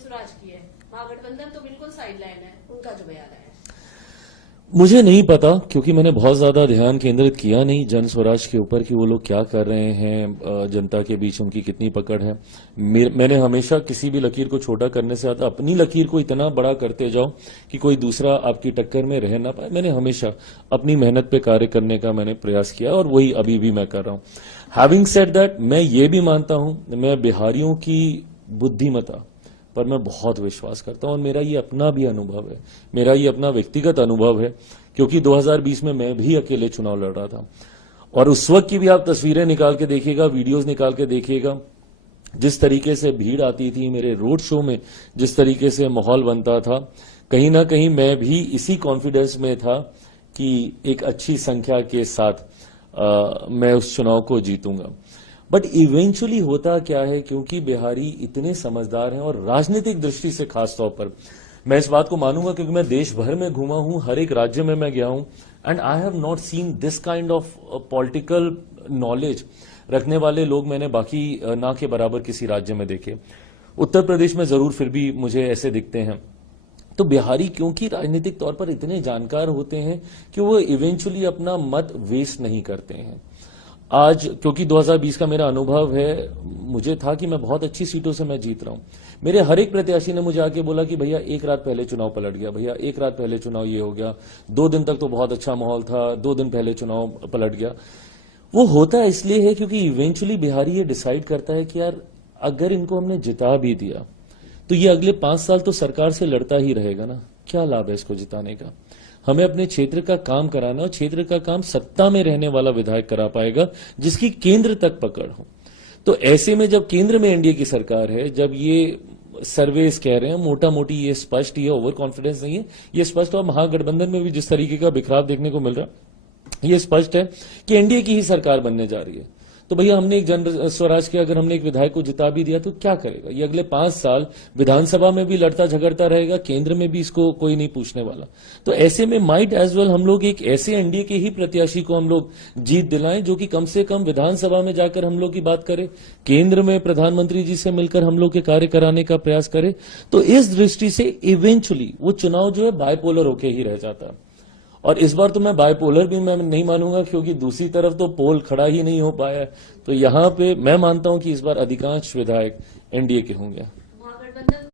स्वराज की है, महागठबंधन तो बिल्कुल साइडलाइन है, उनका जो बयान है। मुझे नहीं पता, क्योंकि मैंने बहुत ज्यादा ध्यान केंद्रित किया नहीं जन स्वराज के ऊपर कि वो लोग क्या कर रहे हैं, जनता के बीच उनकी कितनी पकड़ है। मैंने हमेशा किसी भी लकीर को छोटा करने से आता अपनी लकीर को इतना बड़ा करते जाओ कि कोई दूसरा आपकी टक्कर में रह ना पाए। मैंने हमेशा अपनी मेहनत पे कार्य करने का मैंने प्रयास किया और वही अभी भी मैं कर रहा हूं। हैविंग सेड दैट, मैं ये भी मानता हूं, मैं बिहारियों की बुद्धिमत्ता पर मैं बहुत विश्वास करता हूं और मेरा ये अपना भी अनुभव है, मेरा ये अपना व्यक्तिगत अनुभव है, क्योंकि 2020 में मैं भी अकेले चुनाव लड़ रहा था और उस वक्त की भी आप तस्वीरें निकाल के देखिएगा, वीडियोस निकाल के देखिएगा, जिस तरीके से भीड़ आती थी मेरे रोड शो में, जिस तरीके से माहौल बनता था, कहीं ना कहीं मैं भी इसी कॉन्फिडेंस में था कि एक अच्छी संख्या के साथ मैं उस चुनाव को जीतूंगा। बट इवेंचुअली होता क्या है, क्योंकि बिहारी इतने समझदार हैं और राजनीतिक दृष्टि से खास तौर पर मैं इस बात को मानूंगा, क्योंकि मैं देश भर में घूमा हूं, हर एक राज्य में मैं गया हूं, and I have not seen this kind of political knowledge रखने वाले लोग मैंने बाकी ना के बराबर किसी राज्य में देखे। उत्तर प्रदेश में जरूर फिर भी मुझे ऐसे दिखते हैं। तो बिहारी क्योंकि राजनीतिक तौर पर इतने जानकार होते हैं कि वो इवेंचुअली अपना मत वेस्ट नहीं करते हैं। आज क्योंकि 2020 का मेरा अनुभव है, मुझे था कि मैं बहुत अच्छी सीटों से मैं जीत रहा हूं। मेरे हर एक प्रत्याशी ने मुझे आके बोला कि भैया एक रात पहले चुनाव पलट गया, भैया एक रात पहले चुनाव ये हो गया, 2 दिन तक तो बहुत अच्छा माहौल था, 2 दिन पहले चुनाव पलट गया। वो होता इसलिए है क्योंकि इवेंचुअली बिहारी ये डिसाइड करता है कि यार अगर इनको हमने जिता भी दिया तो ये अगले 5 साल तो सरकार से लड़ता ही रहेगा ना, क्या लाभ है इसको जिताने का। हमें अपने क्षेत्र का काम कराना और क्षेत्र का काम सत्ता में रहने वाला विधायक करा पाएगा जिसकी केंद्र तक पकड़ हो। तो ऐसे में जब केंद्र में एनडीए की सरकार है, जब ये सर्वेस कह रहे हैं मोटा मोटी, ये स्पष्ट, ये ओवर कॉन्फिडेंस नहीं है, ये स्पष्ट, और महागठबंधन में भी जिस तरीके का बिखराव देखने को मिल रहा है, ये स्पष्ट है कि एनडीए की ही सरकार बनने जा रही है। तो भैया हमने एक जन स्वराज के अगर हमने एक विधायक को जिता भी दिया तो क्या करेगा, ये अगले 5 साल विधानसभा में भी लड़ता झगड़ता रहेगा, केंद्र में भी इसको कोई नहीं पूछने वाला। तो ऐसे में माइट एज वेल हम लोग एक ऐसे एनडीए के ही प्रत्याशी को हम लोग जीत दिलाएं जो कि कम से कम विधानसभा में जाकर हम लोग की बात करे, केंद्र में प्रधानमंत्री जी से मिलकर हम लोग के कार्य कराने का प्रयास करे। तो इस दृष्टि से इवेंचुअली वो चुनाव जो है बायपोलर होके ही रह जाता है। और इस बार तो मैं बायपोलर भी मैं नहीं मानूंगा, क्योंकि दूसरी तरफ तो पोल खड़ा ही नहीं हो पाया। तो यहां पे मैं मानता हूं कि इस बार अधिकांश विधायक एनडीए के होंगे।